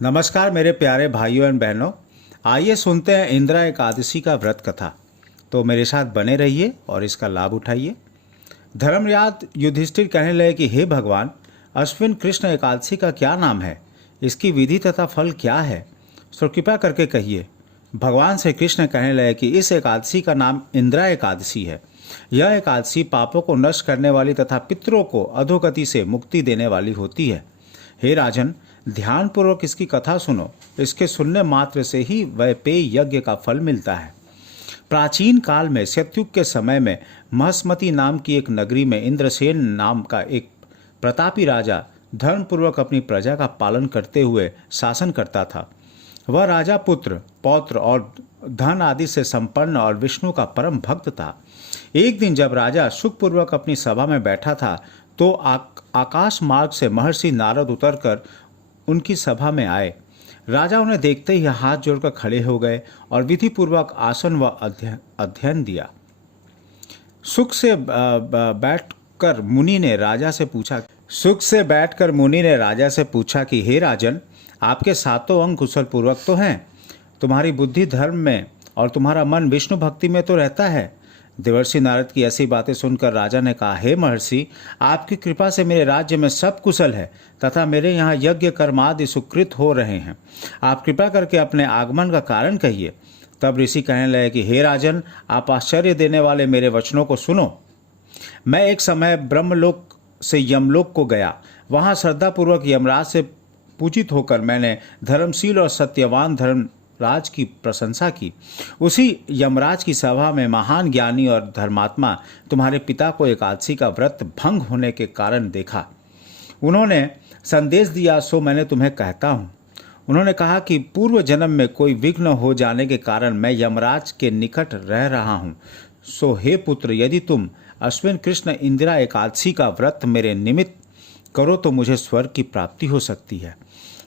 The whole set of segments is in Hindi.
नमस्कार मेरे प्यारे भाइयों एवं बहनों। आइए सुनते हैं इंदिरा एकादशी का व्रत कथा। तो मेरे साथ बने रहिए और इसका लाभ उठाइए। धर्मराज युधिष्ठिर कहने लगे कि हे भगवान, अश्विन कृष्ण एकादशी का क्या नाम है, इसकी विधि तथा फल क्या है, सो कृपा करके कहिए। भगवान श्री कृष्ण कहने लगे कि इस एकादशी का नाम इंदिरा एकादशी है। यह एकादशी पापों को नष्ट करने वाली तथा पितरों को अधोगति से मुक्ति देने वाली होती है। हे राजन, ध्यानपूर्वक इसकी कथा सुनो। इसके सुनने मात्र से ही वैपेय यज्ञ का फल मिलता है। प्राचीन काल में सतयुग के समय में महस्मती नाम की एक नगरी में इंद्रसेन नाम का एक प्रतापी राजा धर्मपूर्वक अपनी प्रजा का पालन करते हुए शासन करता था। वह राजा पुत्र, पौत्र और धन आदि से संपन्न और विष्णु का परम भक्त था। एक दिन जब राजा सुखपूर्वक अपनी सभा में बैठा था तो आकाश मार्ग से महर्षि नारद उतरकर उनकी सभा में आए। राजा उन्हें देखते ही हाथ जोड़कर खड़े हो गए और विधि पूर्वक आसन व अध्ययन दिया। सुख से बैठकर मुनि ने राजा से पूछा कि हे राजन, आपके सातों अंग कुशल पूर्वक तो हैं, तुम्हारी बुद्धि धर्म में और तुम्हारा मन विष्णु भक्ति में तो रहता है। देवर्षि नारद की ऐसी बातें सुनकर राजा ने कहा, हे महर्षि, आपकी कृपा से मेरे राज्य में सब कुशल है तथा मेरे यहाँ यज्ञ कर्म आदि सुकृत हो रहे हैं। आप कृपा करके अपने आगमन का कारण कहिए। तब ऋषि कहने लगे कि हे राजन, आप आश्चर्य देने वाले मेरे वचनों को सुनो। मैं एक समय ब्रह्मलोक से यमलोक को गया। वहाँ श्रद्धापूर्वक यमराज से पूजित होकर मैंने धर्मशील और सत्यवान धर्मराज की प्रशंसा की। उसी यमराज की सभा में महान ज्ञानी और धर्मात्मा तुम्हारे पिता को एकादशी का व्रत भंग होने के कारण देखा। उन्होंने संदेश दिया, सो मैंने तुम्हें कहता हूँ। उन्होंने कहा कि पूर्व जन्म में कोई विघ्न हो जाने के कारण मैं यमराज के निकट रह रहा हूँ। सो हे पुत्र, यदि तुम अश्विन कृष्ण इंदिरा एकादशी का व्रत मेरे निमित्त करो तो मुझे स्वर्ग की प्राप्ति हो सकती है।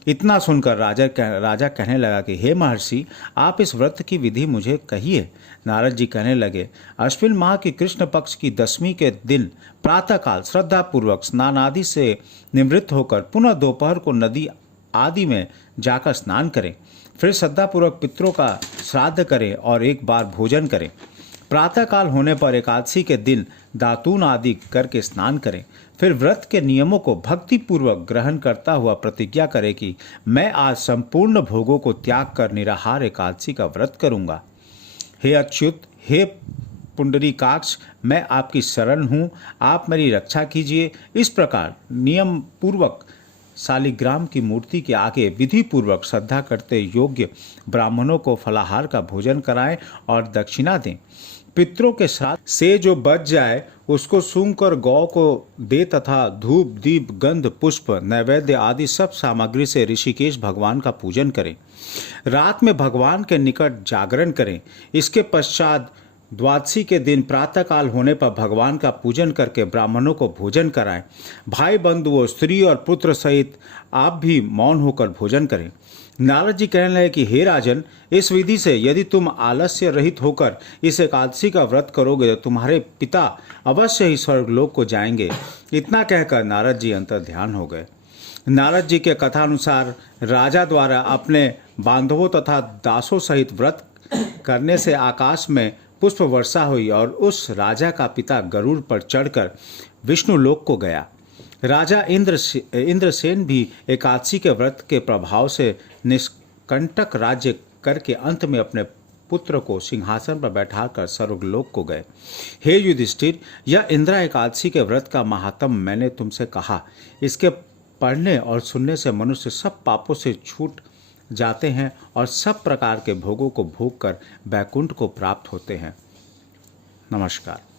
इतना सुनकर राजा कहने लगा कि हे महर्षि, आप इस व्रत की विधि मुझे कहिए। नारद जी कहने लगे, अश्विन माह की कृष्ण पक्ष की 10वीं के दिन प्रातःकाल श्रद्धापूर्वक स्नान आदि से निवृत्त होकर पुनः दोपहर को नदी आदि में जाकर स्नान करें। फिर श्रद्धापूर्वक पितरों का श्राद्ध करें और एक बार भोजन करें। प्रातःकाल होने पर एकादशी के दिन दातून आदि करके स्नान करें। फिर व्रत के नियमों को भक्तिपूर्वक ग्रहण करता हुआ प्रतिज्ञा करें कि मैं आज संपूर्ण भोगों को त्याग कर निराहार एकादशी का व्रत करूंगा। हे अच्युत, हे पुंडरीकाक्ष, मैं आपकी शरण हूँ, आप मेरी रक्षा कीजिए। इस प्रकार नियम पूर्वक शालिग्राम की मूर्ति के आगे विधि पूर्वक श्रद्धा करते योग्य ब्राह्मणों को फलाहार का भोजन कराएं और दक्षिणा दें। पितरों के श्राद्ध से जो बच जाए उसको सूंघकर गौ को दे तथा धूप दीप गंध पुष्प नैवेद्य आदि सब सामग्री से ऋषिकेश भगवान का पूजन करें। रात में भगवान के निकट जागरण करें। इसके पश्चात द्वादशी के दिन प्रातःकाल होने पर भगवान का पूजन करके ब्राह्मणों को भोजन कराएं। भाई बंधुओं, स्त्री और पुत्र सहित आप भी मौन होकर भोजन करें। नारद जी कहने लगे कि हे राजन, इस विधि से यदि तुम आलस्य रहित होकर इस एकादशी का व्रत करोगे तो तुम्हारे पिता अवश्य ही स्वर्गलोक को जाएंगे। इतना कहकर नारद जी अंतर्ध्यान हो गए। नारद जी के कथानुसार राजा द्वारा अपने बांधवों तथा दासों सहित व्रत करने से आकाश में पुष्प वर्षा हुई और उस राजा का पिता गरुड़ पर चढ़कर विष्णु लोक को गया। राजा इंद्रसेन भी एकादशी के व्रत के प्रभाव से निष्कंटक राज्य करके अंत में अपने पुत्र को सिंहासन पर बैठाकर स्वर्गलोक को गए। हे युधिष्ठिर, यह इंदिरा एकादशी के व्रत का महात्म मैंने तुमसे कहा। इसके पढ़ने और सुनने से मनुष्य सब पापों से छूट जाते हैं और सब प्रकार के भोगों को भोग कर बैकुंठ को प्राप्त होते हैं। नमस्कार।